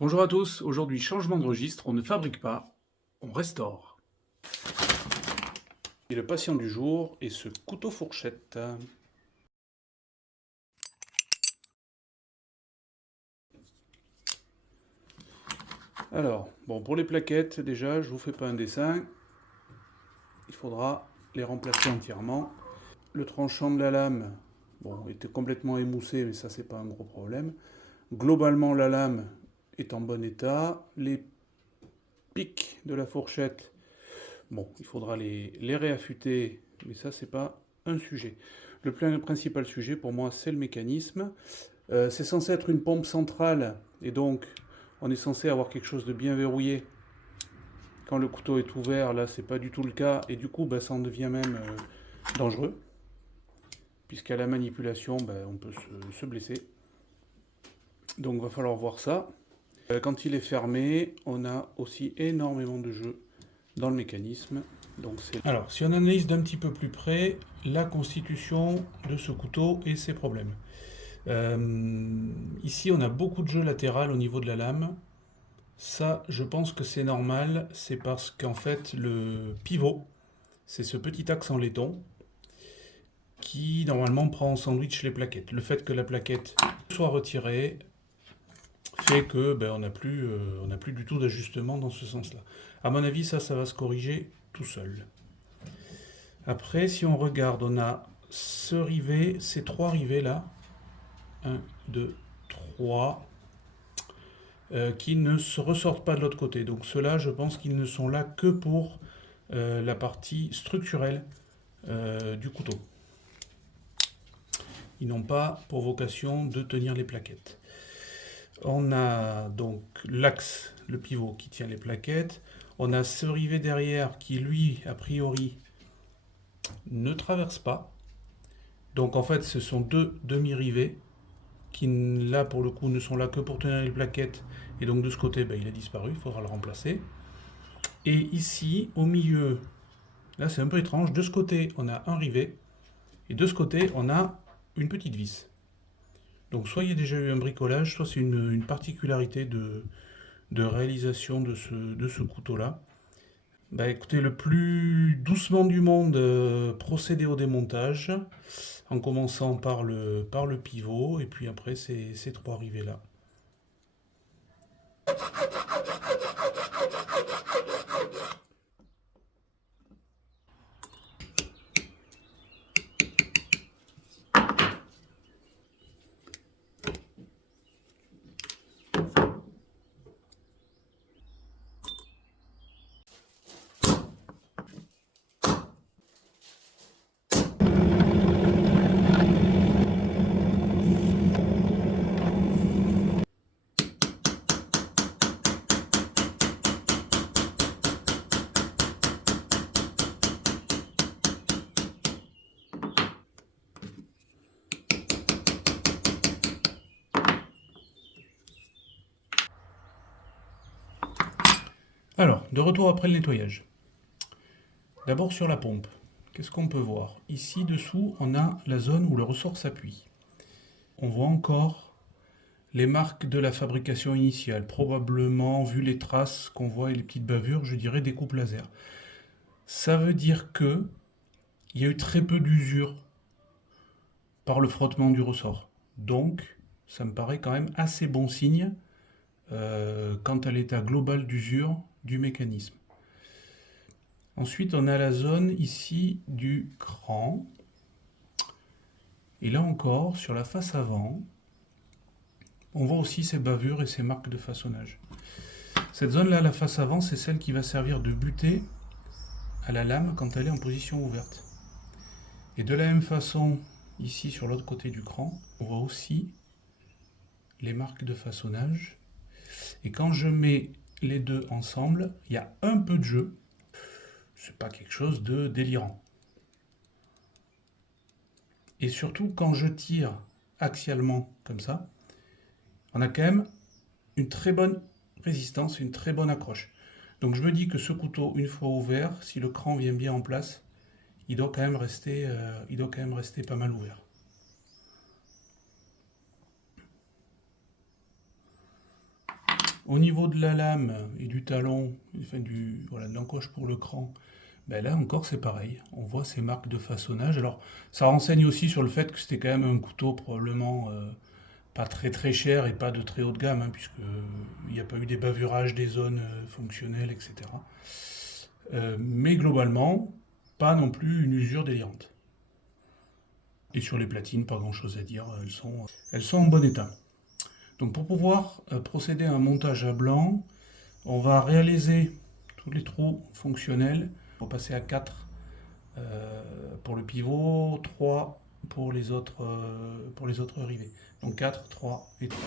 Bonjour à tous, aujourd'hui changement de registre, on ne fabrique pas, on restaure. Et le patient du jour est ce couteau fourchette. Alors, bon, pour les plaquettes, déjà, je vous fais pas un dessin. Il faudra les remplacer entièrement. Le tranchant de la lame, bon, était complètement émoussé, mais ça, c'est pas un gros problème. Globalement, la lame est en bon état. Les pics de la fourchette, bon, il faudra les réaffûter, mais ça, c'est pas un sujet. Le principal sujet pour moi, c'est le mécanisme. C'est censé être une pompe centrale, et donc on est censé avoir quelque chose de bien verrouillé. Quand le couteau est ouvert, là, c'est pas du tout le cas, et du coup, bah, ça en devient même dangereux, puisqu'à la manipulation, bah, on peut se blesser. Donc, il va falloir voir ça. Quand il est fermé, on a aussi énormément de jeux dans le mécanisme. Donc alors, si on analyse d'un petit peu plus près la constitution de ce couteau et ses problèmes. Ici, on a beaucoup de jeu latéral au niveau de la lame. Ça, je pense que c'est normal. C'est parce qu'en fait, le pivot, c'est ce petit axe en laiton qui, normalement, prend en sandwich les plaquettes. Le fait que la plaquette soit retirée fait que on n'a plus du tout d'ajustement dans ce sens-là. À mon avis, ça va se corriger tout seul. Après, si on regarde, on a ce rivet, ces trois rivets là. 1, 2, 3. Qui ne se ressortent pas de l'autre côté. Donc ceux-là, je pense qu'ils ne sont là que pour la partie structurelle du couteau. Ils n'ont pas pour vocation de tenir les plaquettes. On a donc l'axe, le pivot qui tient les plaquettes. On a ce rivet derrière qui, lui, a priori, ne traverse pas. Donc en fait, ce sont deux demi-rivets qui, là, pour le coup, ne sont là que pour tenir les plaquettes. Et donc de ce côté, il a disparu, il faudra le remplacer. Et ici, au milieu, là c'est un peu étrange, de ce côté on a un rivet, et de ce côté on a une petite vis. Donc soit il y a déjà eu un bricolage, soit c'est une particularité de réalisation de ce couteau-là. Écoutez, le plus doucement du monde, procéder au démontage, en commençant par le pivot, et puis après ces trois rivets-là. Alors, de retour après le nettoyage. D'abord sur la pompe, qu'est-ce qu'on peut voir? Ici dessous, on a la zone où le ressort s'appuie. On voit encore les marques de la fabrication initiale, probablement, vu les traces qu'on voit et les petites bavures, je dirais des coupes laser. Ça veut dire que il y a eu très peu d'usure par le frottement du ressort. Donc, ça me paraît quand même assez bon signe quant à l'état global d'usure du mécanisme. Ensuite, on a la zone ici du cran. Et là encore, sur la face avant, on voit aussi ces bavures et ces marques de façonnage. Cette zone-là, la face avant, c'est celle qui va servir de butée à la lame quand elle est en position ouverte. Et de la même façon, ici sur l'autre côté du cran, on voit aussi les marques de façonnage. Et quand je mets les deux ensemble, il y a un peu de jeu. C'est pas quelque chose de délirant. Et surtout, quand je tire axialement comme ça, on a quand même une très bonne résistance, une très bonne accroche. Donc je me dis que ce couteau, une fois ouvert, si le cran vient bien en place, il doit quand même rester pas mal ouvert. Au niveau de la lame et du talon, enfin voilà, de l'encoche pour le cran, ben là encore c'est pareil, on voit ces marques de façonnage. Alors ça renseigne aussi sur le fait que c'était quand même un couteau probablement pas très très cher et pas de très haut de gamme, hein, puisque il n'y a pas eu des bavurages des zones fonctionnelles, etc. Mais globalement, pas non plus une usure délirante. Et sur les platines, pas grand chose à dire, elles sont en bon état. Donc pour pouvoir procéder à un montage à blanc, on va réaliser tous les trous fonctionnels. On va passer à 4 pour le pivot, 3 pour les autres rivets. Donc 4, 3 et 3.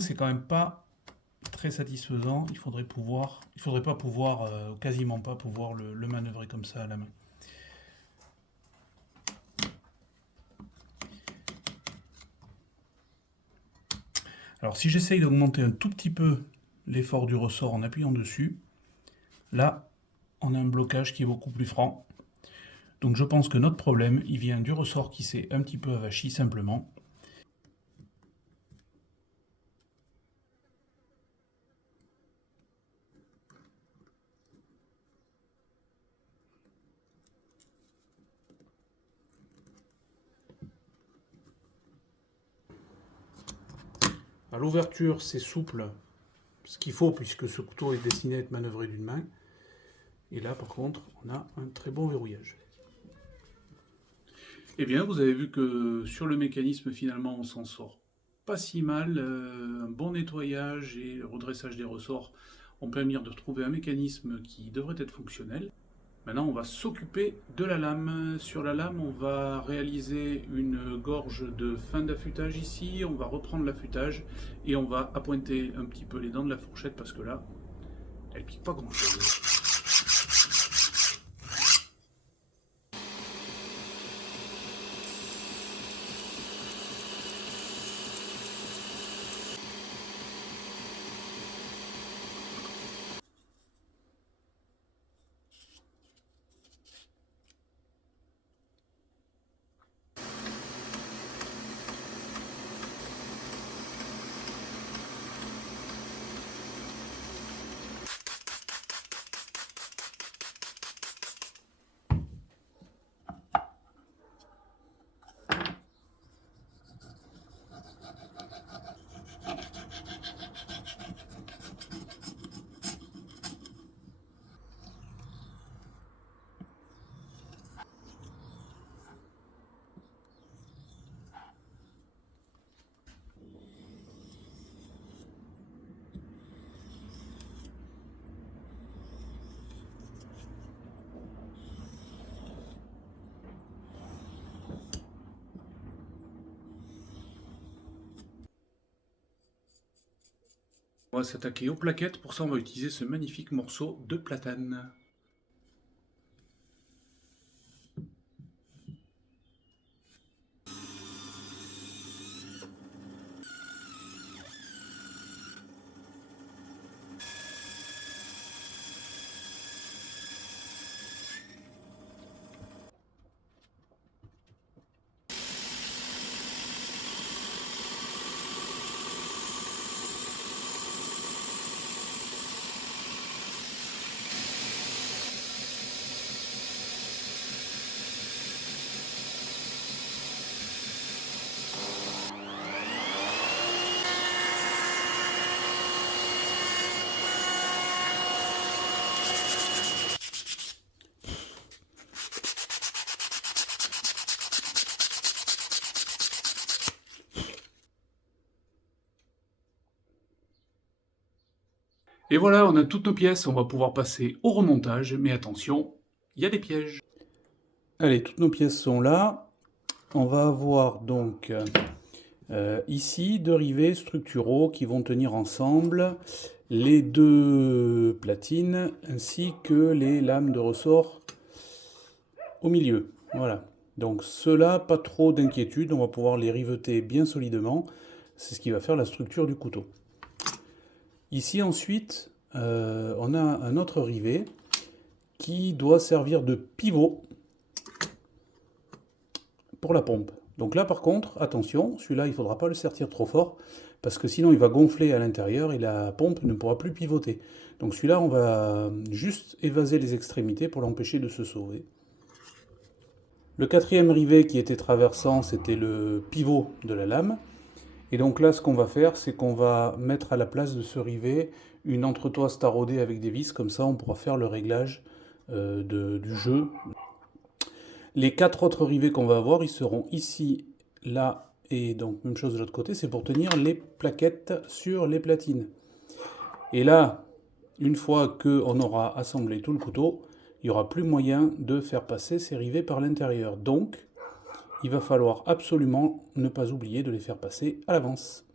C'est quand même pas très satisfaisant. Il faudrait pas pouvoir, quasiment pas pouvoir le manœuvrer comme ça à la main. Alors si j'essaye d'augmenter un tout petit peu l'effort du ressort en appuyant dessus, là on a un blocage qui est beaucoup plus franc. Donc je pense que notre problème, il vient du ressort qui s'est un petit peu avachi simplement. À l'ouverture, c'est souple, ce qu'il faut puisque ce couteau est destiné à être manœuvré d'une main. Et là, par contre, on a un très bon verrouillage. Eh bien, vous avez vu que sur le mécanisme, finalement, on s'en sort pas si mal. Un bon nettoyage et redressage des ressorts ont permis de retrouver un mécanisme qui devrait être fonctionnel. Maintenant, on va s'occuper de la lame. Sur la lame, on va réaliser une gorge de fin d'affûtage ici. On va reprendre l'affûtage et on va appointer un petit peu les dents de la fourchette parce que là, elle pique pas grand-chose. On va s'attaquer aux plaquettes. Pour ça, on va utiliser ce magnifique morceau de platane. Et voilà, on a toutes nos pièces, on va pouvoir passer au remontage, mais attention, il y a des pièges. Allez, toutes nos pièces sont là. On va avoir donc ici 2 rivets structuraux qui vont tenir ensemble les 2 platines ainsi que les lames de ressort au milieu. Voilà. Donc ceux-là, pas trop d'inquiétude, on va pouvoir les riveter bien solidement. C'est ce qui va faire la structure du couteau. Ici ensuite, on a un autre rivet qui doit servir de pivot pour la pompe. Donc là par contre, attention, celui-là il ne faudra pas le sertir trop fort parce que sinon il va gonfler à l'intérieur et la pompe ne pourra plus pivoter. Donc celui-là on va juste évaser les extrémités pour l'empêcher de se sauver. Le quatrième rivet qui était traversant, c'était le pivot de la lame. Et donc là ce qu'on va faire, c'est qu'on va mettre à la place de ce rivet une entretoise taraudée avec des vis, comme ça on pourra faire le réglage du jeu. Les 4 autres rivets qu'on va avoir, ils seront ici, là, et donc même chose de l'autre côté, c'est pour tenir les plaquettes sur les platines. Et là, une fois qu'on aura assemblé tout le couteau, il n'y aura plus moyen de faire passer ces rivets par l'intérieur. Donc, il va falloir absolument ne pas oublier de les faire passer à l'avance.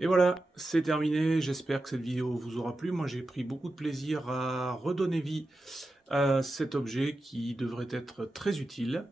Et voilà, c'est terminé. J'espère que cette vidéo vous aura plu. Moi, j'ai pris beaucoup de plaisir à redonner vie à cet objet qui devrait être très utile.